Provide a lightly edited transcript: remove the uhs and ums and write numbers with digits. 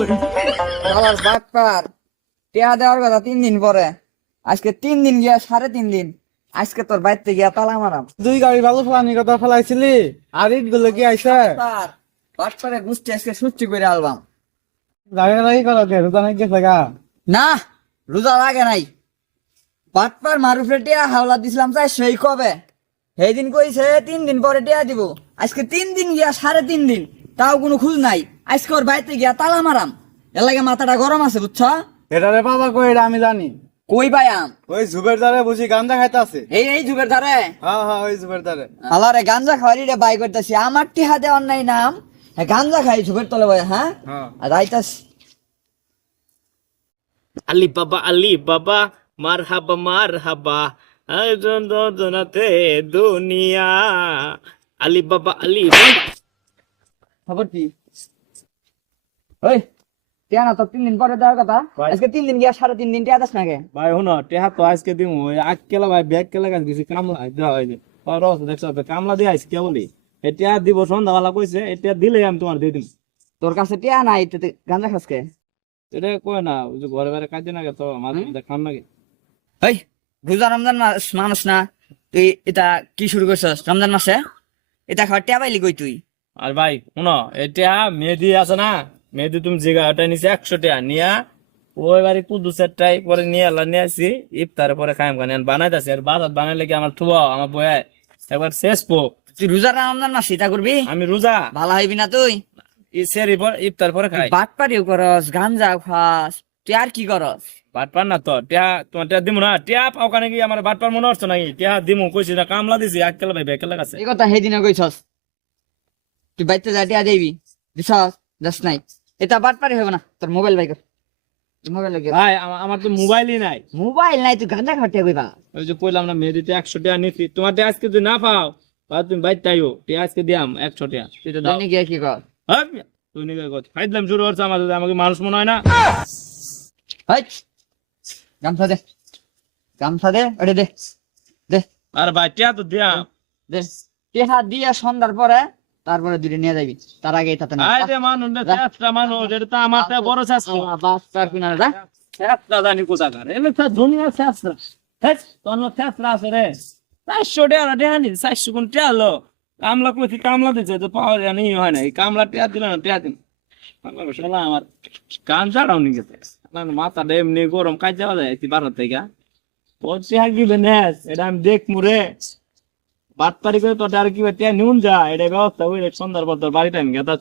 শালার বাটপার টিয়া দেওয়ার কথা 3 দিন পরে, আজকে 3 দিন গিয়া 3.5 দিন, আজকে তোর বাইতে গিয়া তালা মারাম। তুই গাড়ি ভালো ফেলানি কথা ফেলাইছিলি আর ইট গুলো কি আইসে বাটপারে গুষ্টি আজকে সুচ্ছি করে আলবাম। গাড়ি লাগি করা কে রোজা নাকি গেছে গা না রোজা লাগে নাই, বাটপার মারুফে টিয়া হাওলা দিছিলাম চাই সেই কবে, সেই দিন কইছে 3 দিন পরে টিয়া দিব, আজকে 3 দিন গিয়া 3.5 দিন, তাও কোনো খুঁজ নাই। আজকে ওর বাইতে গিয়া তালা মারাম, এর লাগে মাথাটা গরম আছে বুঝছ। এটা রে বাবা কই এটা আমি জানি। কই পাইয়াম? ওই জুবের দ্বারে বুঝি গান্দা খাইতে আছে। এই যুগের ধারে হ্যাঁ হ্যাঁ ওই জুবের দ্বারে। আলারে গাঞ্জা খাওয়ারি রে বাই করতেছি, আমার টিহা দেওয়ার নাই নাম, হ্যাঁ গাঞ্জা খাই ঝুপের তলে বয়। হ্যাঁ হ্যাঁ আর আইতাস আলি বাবা মারহাবা জনাতে দুনিয়া আলি বাবা খবর কি? ওই টিয়া না তো 3 দিন পরে দেওয়ার কথা, আজকে 3 দিন গিয়া 3.5 দিন টিয়া দাস নাকি? ভাই শুনো টেহা তো আজকে দিমু ওই আজকেলা ভাই ব্যাগ কেলা গাছ দিছি কামলা দেওয়া হয়েছে রস দেখছো কামলা দিয়ে আইসি কে বলি এটা দিব সন্ধ্যাবেলা কইছে এটা দিলে আমি তোমার দিয়ে দিম। তোর কাছে টিয়া নাই তো গাঞ্জা খাসকে? এটা কয় না ওই যে ঘরে ঘরে কাজে নাগে তো মাঝে মাঝে খান নাগে। ওই রোজা রমজান মাস মানুষ না, তুই এটা কি শুরু করছস রমজান মাসে? এটা খাওয়ার টিয়া পাইলি কই তুই? আর ভাই শুনো এটা মেহেদি আছে না, মেহেদি তুমি জিগা ওটা নিচে 100 টাকা নিয়া ওই বাড়ি কুদুসেরটাই পরে নিয়ে এলা নিয়ে আসি ইফতারের পরে খাইম খান বানাইতেছি আর বাজার বানাইলে কি আমার থুবা আমার বয়ায় একবার শেষ পো। তুই রোজা রমজান মাস এটা করবি? আমি রোজা ভালো হইবি না তুই? ইফতার পরে খাই। বাট পারিও করস, গাঞ্জা খাস, তুই আর কি করস? বাট পার না তো টিয়া তোমার টিয়া দিমু না টিয়া পাও কানে কি আমার বাট পার মনে হচ্ছে নাকি টিয়া দিমু কইছি না কামলা দিছি আজকাল ভাই বেকেলা কাছে। এই কথা সেদিনে কইছস, তুই বাইতে যা টিয়া দিবি দিছস দাস নাই, এটা বাট পারি হবে না। তোর মোবাইল বাই কর, তোর মোবাইল লাগে। ভাই আমার তো মোবাইলই নাই। মোবাইল নাই তুই গাঞ্জা খাটিয়া কইবা? ওই যে কইলাম না মেহেদিতে 100 টাকা নিছি তোমার টিয়া আজকে যদি না পাও বা তুমি বাইতে আইও টিয়া আজকে দিয়াম 100 টাকা সেটা দাও। তুই গিয়ে কি কর? হ্যাঁ তুই নিকে কথা খাইলাম শুরু করছে আমাকে মানুষ মনে হয় না। হাই গামছা দে, গামছা দে, ওটা দে দে আর ভাই টিয়া তো দিয়াম। দে, টিহা দিয়া সন্ধ্যার পরে তারপরে দুটো নিয়ে যাবি, তার আগে তাতে না। আরে মানুষ চেষ্টা মানুষ এটা তো আমার থেকে বড় চেষ্টা। বাচ্চার কিনা যা। চেষ্টা জানি কোথাকার এলে তো দুনিয়া চেষ্টা তোর চেষ্টা আছে রে 400 টাকা টিয়া নি 400 কোন টিয়া হলো কামলা কইছি কামলা দিছে তো পাওয়ার জানি হয় না এই কামলা টিয়া দিল না টিয়া দিন আমার কান ছাড়াও নি গেছে মাথাটা এমনি গরম কাজ যাওয়া যায় বারো থেকে ও টিয়া গিলে নেস এটা আমি দেখ মুরে বাটপারি করে তোর আর কি টিয়া নিউন যা এটা ব্যবস্থা ওই সন্ধ্যার পর তোর বাড়িটা আমি গেতা